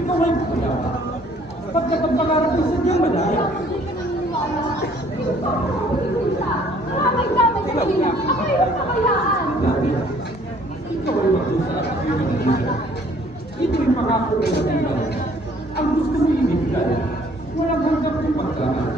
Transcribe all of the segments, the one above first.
ikaw ay kaya. Pagkat ang pangarap mo sa Diyos malaya. Kamay-kamay sa kanila. Ako ay magkakayaan. Ikaw ay mag-usap at pinag-iigan. Ito'y pangako ko na tingnan. Ang gusto mo ibigay, walang hanggang kong pagkakas.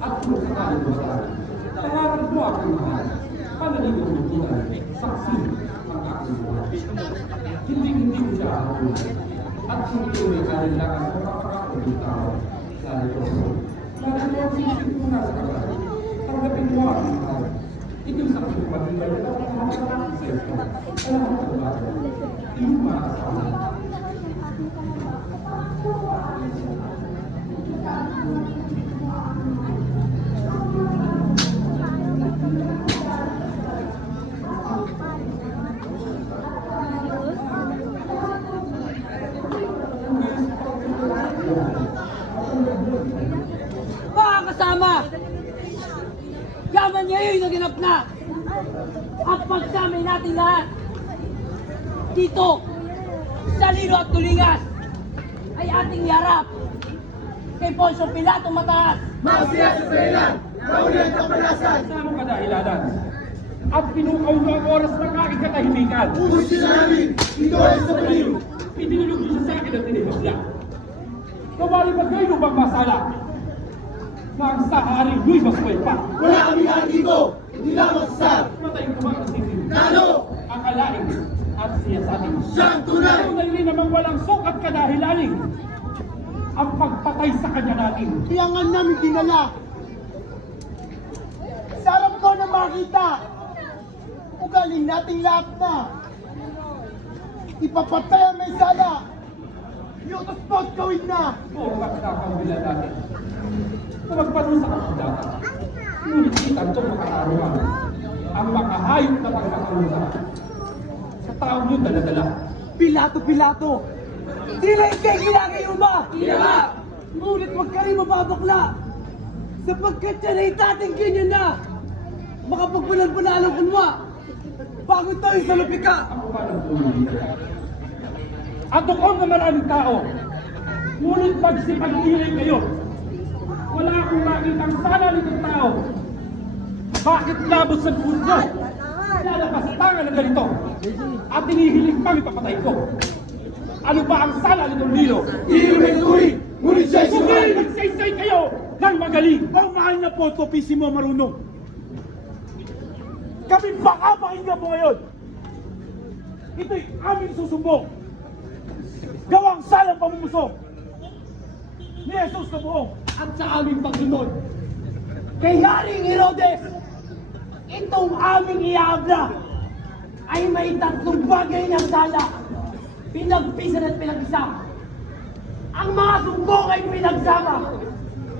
At kung sakaling masarap, pangarap mo aking mahal. Panaligaw mo tunay, saksi, ang aking buhay. Hindi ko siya ahapunan. At kung ito ay kailangan sa kapakako ng tao, sa ito. Dahil ang sisip mo na sa kapatid, tanggapin mo aking mahal. Ito'y saksi ko matibay at ang mga maraming sa ito. Alam mo ito ba? Iyong makasama. Mga kasama, yaman ngayon naganap na ang pagsamay natin lahat dito sa Lino at Tulingas ay ating iharap kay Poncio Pilato mataas. Masiya sa Israelan, kaulian kapalasan, Sa anong kadahilanan? At pinukaw mo ang oras ng aking katahimikan. pusin na namin, ito ay sa paliw. Itinulog niyo sa akin ang tinihasya. Nawali ba kayo bang masala? Na ang sahari mo'y maswelpa. Wala kami dito, hindi lamang sa Matayin ko ang sisig. Nano, Ang alain at siya sa atin. siyang tunay. Tunay rin namang walang sukat kadahilanin. Ang pagpatay sa kanya natin. Iyangan namin dinala. Sarap ko na makita. Ugaling nating lahat na. Ipapatay ang may sala. Yutos po't gawin na. Oo, magkakawila natin. Kung magpano sa kapidata. Ngunit kita ito makatarungan. Ang makahayop na pagkakaroon. Sa taong yun daladala. Pilato! Sila ikay ginagayo ba? Iya! Ngunit wag ka rin mababakla sapagkat yan ay dating ganyan na makapagpunan-punan ng kunwa bago tayo sa lupika. Ako pa ng pumili. At doon na maraming tao. Ngunit magsipag-ilay kayo. Wala akong makitang sala nitong tao. Bakit labos sa buod nyo? Lalabas sa tangan ng ganito. At hinihiling pang ipapatay ko. Ano ba ang sala nitong Nilo? Hindi may turi, ngunit siya'y Kung sinungaling. kayo magsaysay kayo ng magaling. Ang mahal na po, mo marunong. Kami baka pakinggan mo ngayon. Ito'y aming susumbong. Gawang salang pamumuso ni Jesus na buong At sa aming pagsunod kay Haring Herodes, itong aming iabla ay may tatlong bagay ng sala. Pinagpisan at pinag-isa. Ang mga sumbong ay pinagsama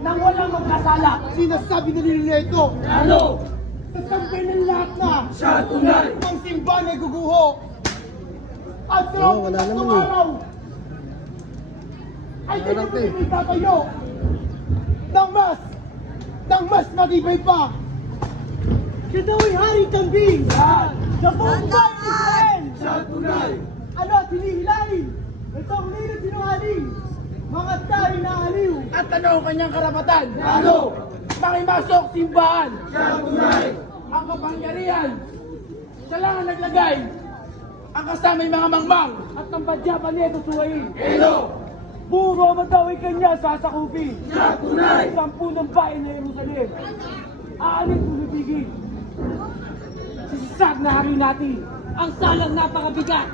nang walang magkasala. Sinasabi na nila ito. Ano? Sasampay ng lahat na Siya tunay! ang simbahan ay guguho. At sa tatlong araw ay kanyang itatayo ng mas matibay pa. Siya daw ay Haring Kambing! Sa buong bayan ng Israel! Siya tunay. Ano at hinihilahin? Ito ang nilid sinungaling! Mga tayo na aliw! At ano ang kanyang karapatan? Ano? Makimasok simbahan! Siya tunay. Ang kapangyarihan! Siya lang ang naglagay! Ang kasama'y mga mangmang! At ang badya pa nito suwayin! Hello. Puro man daw ay kanya sasakupin! Siya tunay. Sampu ng bayan na Jerusalem! Aalit tumibigin! Sisag na hari natin! Ang salang napakabigat!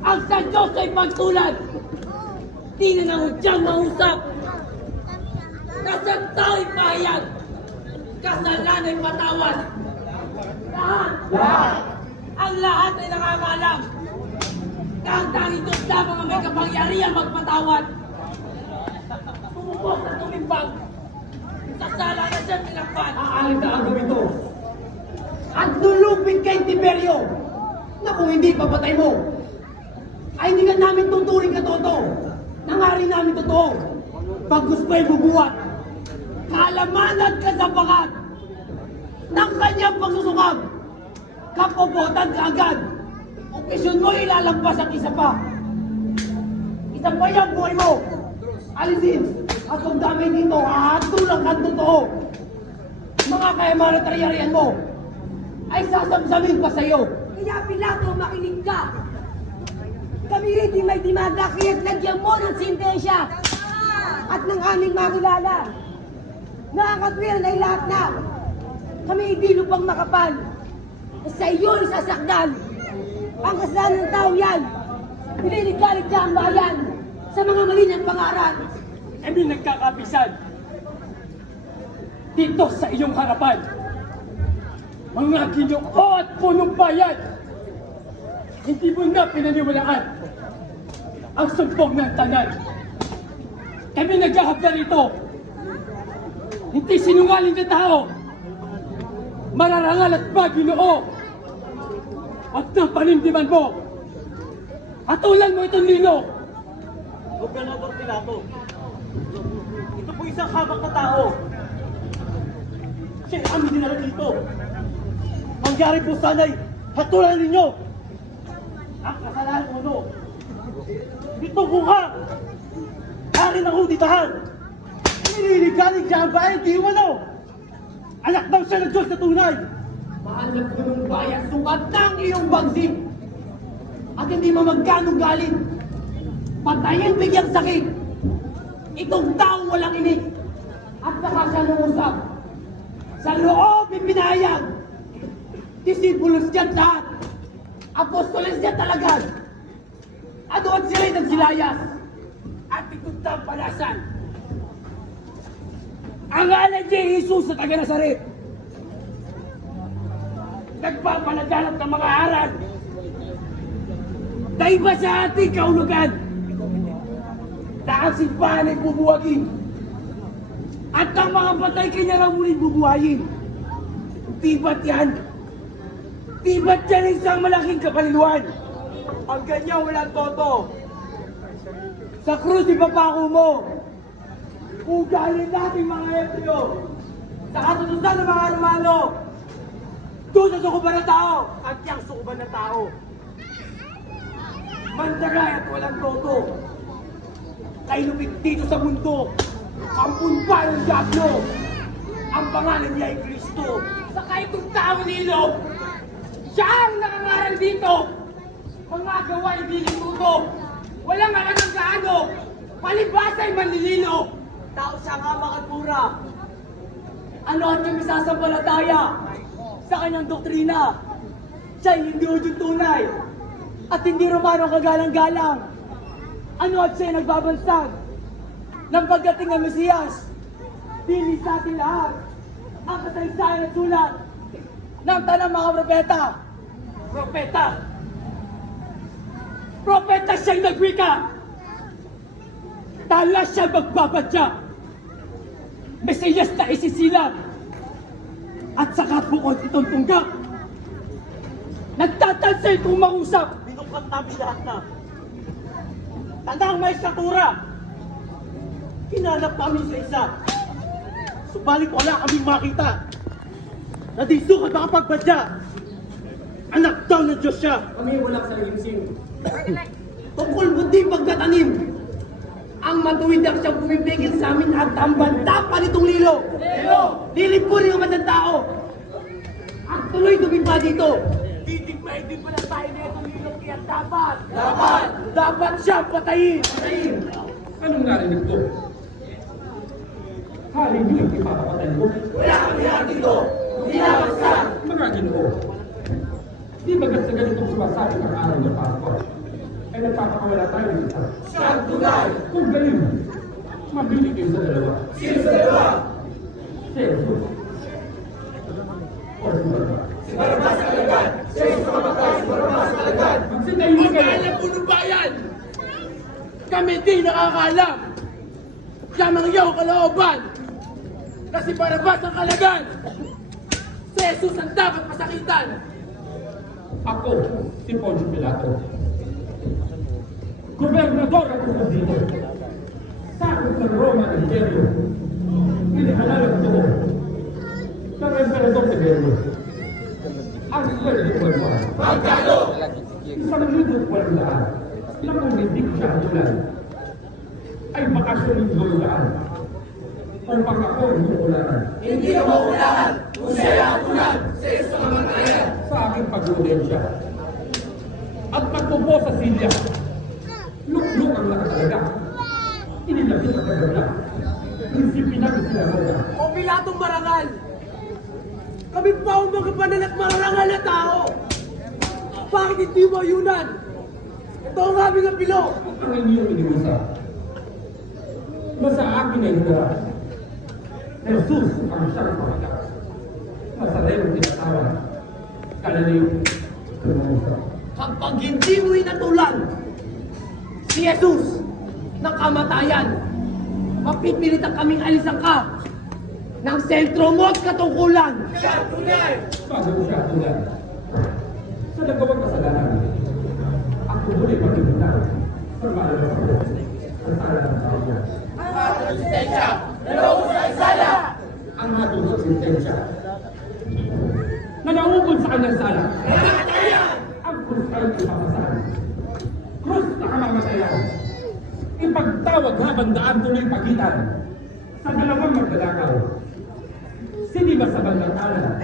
Ang sa Diyos ay pagtulad! Di na nangudyang mausap! Kasang tao'y pahayag! Kasalan ay patawad! Lahat! Ang lahat ay nakakaalam! Na ang tanging Diyos lamang ang may kapangyarihan magpatawad! Tumubos at tumimbang! Sa sala na siya tinakpan! Aalit na ang ito. At nulupin kay Tiberio na kung hindi papatay mo, ay hindi ka namin tuturing ka totoo. Nangari namin totoo. Pag gusto'y bubuhat, kaalaman at kasabakat ng kanyang pagsusukab. Kapobotan ka agad. Okasyon mo ilalagpas ang isa pa. Isa pa yung buhay mo! Alisin! At kung dami dito, hahatulang ang totoo! Mga kayamanan at ari-arian mo ay sasamsamin pa sa'yo! Kaya Pilato, makinig ka! Kami rin di may dimanda, kaya't lagyan mo ng sintensya at ng aming makilala. Nakakatwiran ay lahat na. Kami hindi lupang makapal. Sa iyo isasakdal. Ang kasalanan ng tao yan. Piniligalig niya ang bayan sa mga mali niyang pangaral. Kami nagkakapisan dito sa iyong harapan. Mga ginoo at punong bayan, hindi mo na pinaniwalaan ang sumpong ng tanan. Kami naghahabla rito. Hindi sinungaling na tao. Mararangal at maginoo. At ng panindiman mo. Hatulan mo itong lino. Gobernador Pilato, ito po isang habak na tao. Siya ang aming dinala dito. Mangyari po sana'y hatulan ninyo. Ang kasalanan mo, no? Dito po ka! Hari ng huditahan! Nililigalig siya ang bayan, di mo, no? Anak daw siya ng Diyos na tunay! Mahal na punong bayan, sukat ng iyong bagsik. At hindi mo magkano galing. Patayin bigyang sakit. Itong taong walang inig. At saka siya nungusap. Sa loob ipinahayag. Disipulos niya lahat. Apostoles niya talaga. Ano at sila'y nagsilayas. At itong tampalasan. Ang ngalan niya Jesus sa taga Nazaret. Nagpapalaganap ng mga aral. Dahil ba sa ating kaulugan? Na ang simbahan ay bubuwagin. At ang mga patay kanya lang muling bubuhayin. Di ba't yan? Di ba't yan isang malaking kapaliluan? Ang ganyan walang toto. Sa krus ipapako mo. Ugalin natin mga Hebreo. Sa katutusan ng mga Romano. Doon sa sukuban ng tao. At yung sukuban ng tao. Mandaray at walang toto. Kay lupit dito sa mundo. Ang punpa ng Diablo. Ang pangalan niya ay Kristo. Sa itong tao nilo. Siya ang nakangaral dito. Mga gawa ay dilimuto. Walang alagang gaano. Palibasa ay manlilino. Tao siya nga makagpura. Ano at yung isasampalataya sa kanyang doktrina? Siya ay hindi udyong tunay. At hindi Romano kagalang-galang. Ano at siya nagbabansag ng pagdating ng Mesiyas? Dili sa ating lahat ang kasaysayan at sulat ng tanang mga propeta. Propeta! Propeta siya'y nagwika! Tala siya magbabadya! Mesiyas na isisilap! At saka bukod itong tunggak! Nagtatansay itong mangusap! Binuklat namin lahat na. Tanda ang may estatura. Hinanap namin sa isa. Subalit wala kaming makita. Na di sukat makapagbadya. Anak daw ng Diyos siya. Kami walang salingsing. Tungkol buti pagtatanim. Ang matuwid ang siyang pumipigil sa amin at ang banta pa nitong lilo. Lilo! Lilipunin ang matang tao. At tuloy tumipa dito. Titigmahin pa na tayo na itong lilo kaya dapat. Dapat! Dapat siyang patayin. Patayin! Anong narinig ko? Hari niyo yung ipapapatay mo? Wala kami lahat dito. Hindi naman sa. Mga ginoo, di bagat sa ganitong sumasabi ng araw ng Pasko, ay nagpapakawala tayo ng isa. Siyang tunay. Kung galing, mabili kayo sa dalawa. Sino sa dalawa? Si Jesus. O si Barabas. Si Barabas ang alagad. Siya yung sumamatay. Si Barabas ang alagad. Magsitayin kayo. Alam po ng bayan! Kami di nakakaalam sa mga iyaw kalooban na si Barabas ang kalagan. Si Jesus ang dapat masakitan. Ako, si Poncio Pilato. Gobernador ako sa dito. Sakot ng Roma ng Imperyo. Pinahalalang ito ng Emperador Tiberio. Ang sweldo ko naman. Magkano? Isang libot walang daan. Na kung hindi siya hatulan. ay bakasyon ng lulaan upang ako umuulan Hindi ka mauulangan kung siya'y atunan sa iyong kamatayan. sa aking pagrudensya. At pagtubo sa silya, lukluk ang nakatalaga. Inilapit ang kagabla. Prinsipin na sinaroga. O Pilatong marangal, kami pa ang mga banal at mararangal na tao. Bakit hindi mo ayunan? Ito ang aming apilo. Ang inyong iniusa. Nasa akin ay hindara. Jesus ang siyang pamagat. Nazareno tinatawag. Kalaliw. Kumusa. Kapag hindi mo inatulan si Jesus ng kamatayan, mapipilitan kaming alisan ka ng sentro mo at katungkulan. Siya tunay! Bago siya tulad. Sa nagawang kasalanan, ako muli pagkibutan sa malabas ako sa sala ng tao niya. Resistensya! Nalawag sa isala! Ang natulog sentensya na naugod sa kanyang sala. Kamatayan! Ang krus ay ipapasan. Krus na kamamatayan. Ipagtawag habang daan tuloy pagitan sa dalawang magdadakaw. Si Diba sa bandang kanan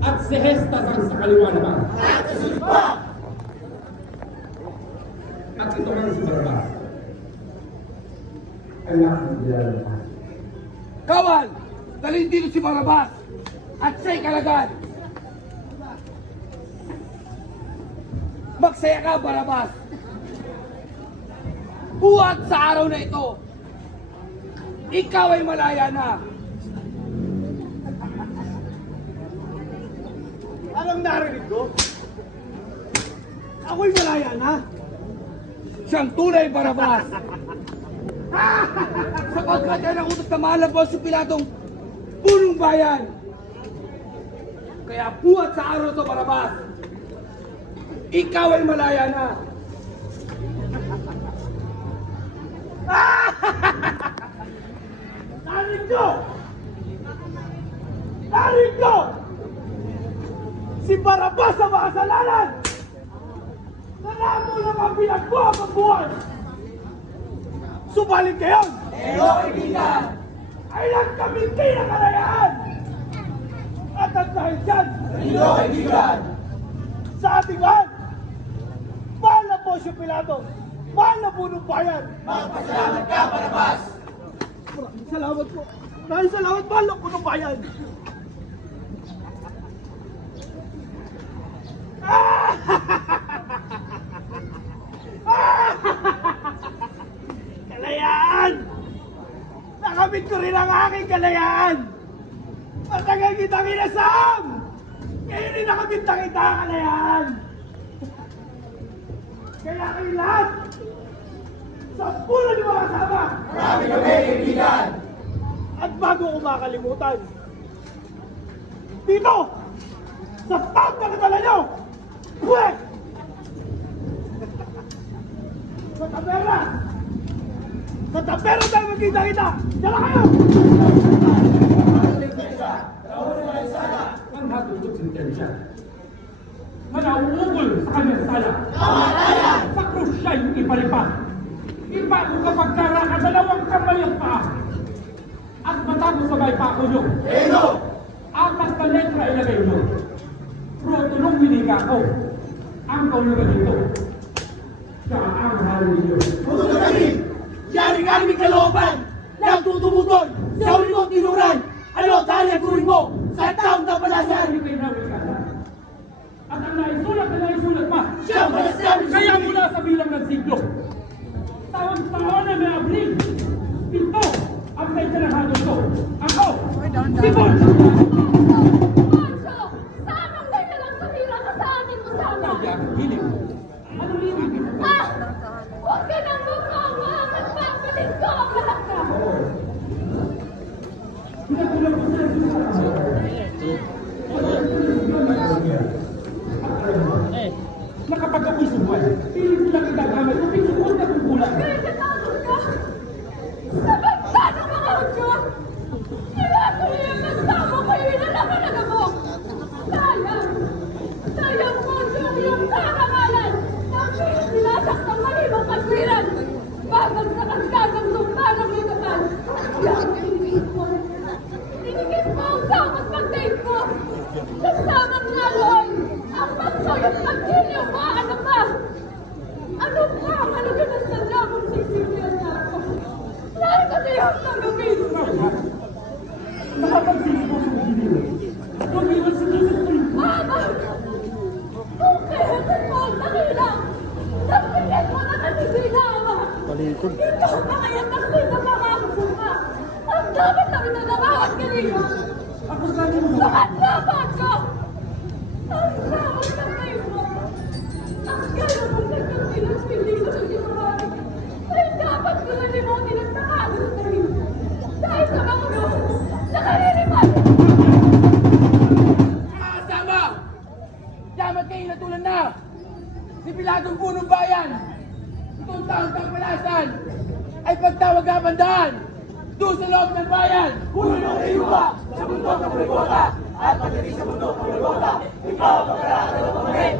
at si Hestas ang sa kaliwa naman. At ito ang si Barabas ay nasang nilalabas. Kawal! Dalhin dito si Barabas at siya'y kalagad. Magsaya ka, Barabas. Buhat sa araw na ito, ikaw ay malaya na. Anong narinig ko? Ako'y malaya na. Siyang tunay, Barabas. Sapagkat yan ang utos na malabas si Pilatong punong bayan. Kaya buhat sa araw to, Barabas. Ikaw ay malaya na. Narito! Narito! Si Barabas ang makasalanan! Nanamo lang ang pinagbo ang pagbuhay! Subalit ngayon! kaibigan! Ay nagkaminti ng kalayaan! At ang dahil dyan! kaibigan! Sa ating lahat! Mahal na po si Pilato! Mahal na po ng bayan! Magpasalamat ka, Barabas! Maraming salamat po! Maraming salamat, mahal na po ng bayan! Kalayaan! Nakamit ko rin ang aking kalayaan! Matagal kitang inasam! Ngayon rin nakamit na kita, kalayaan! Kaya kayo lahat, sa pulo niyo mga kasama! Marami kami, kaibigan! At bago ko makalimutan, dito, sa top na katala nyo, buwek! Sa tabera! Sa tabera tayo magkita-kita! Diyan na kayo! Ang natulog sentensya na nauugol sa kanyang sala. Sa krus siya'y ipalipat. Ibago kapag dalawang kamay ang paa. At matapos sabay pa ako nyo. Apat na letra ilagay nyo. Pero tulong winiga ko. Ang kaulugan dito. Siya ang halo ninyo. Yari ka rin kalooban! Nagtutubutol sa uli mong tinuran! Ano dahil ang turing mo sa taong kapalasan? Hindi kayo namin kala. At ang naisulat pa. Siyang palasan! Kaya mula sa bilang ng siglo. Taon-taon na may abling. Ito ang may talahado ko. Ako, si Bon! Pancho! Saan ang ganyan lang sabira ka sa atin mo sana? Sabi ang hiling. Anong ibig ito? Ah! Huwag ka nang magkama! Magpapalit ko ang lahat ka! Pinatulang ko sila sa nakapag ako'y subuan, pilit lang itagamay kung pinsuot na kung kulang. Kaya natakot ka! Sa banta ng mga hudyo! Kaya ko yung kasama ko yung inalaman mo! Sayang! Sayang mo yung iyong karangalan! Ang pilit nilasak ng malimang katwiran! Bagag sa Nakapagsisigos ang hindi. Huwag iwan si Jesus ko. Mama! Kung kailan mo ang nakila, nagpigyan mo na kasi sinama. Palitog. Hindi ko pa kaya nakita sa pangako ka. Ang dapat na minanamawat kanina. Ako sabi mo. Bakit dapat ko? Ang dapat na kayo mo. Ang kaya mo nagkakilap pinili sa ginawa. Ay dapat ko na limutin ang nakalo sa rin. Dahil sa mga Diyos, nakariripan. Kasama! Damat kayo natulan na! Si Pilatong punong bayan! Itong taong palasan ay pagtawag kapandaan! Doon sa loob ng bayan! Puno ng riyuga! Sa bundok ng Puligota! At pagdating sa bundok ng Puligota! Ikaw ang pagkakataon ng pamalit!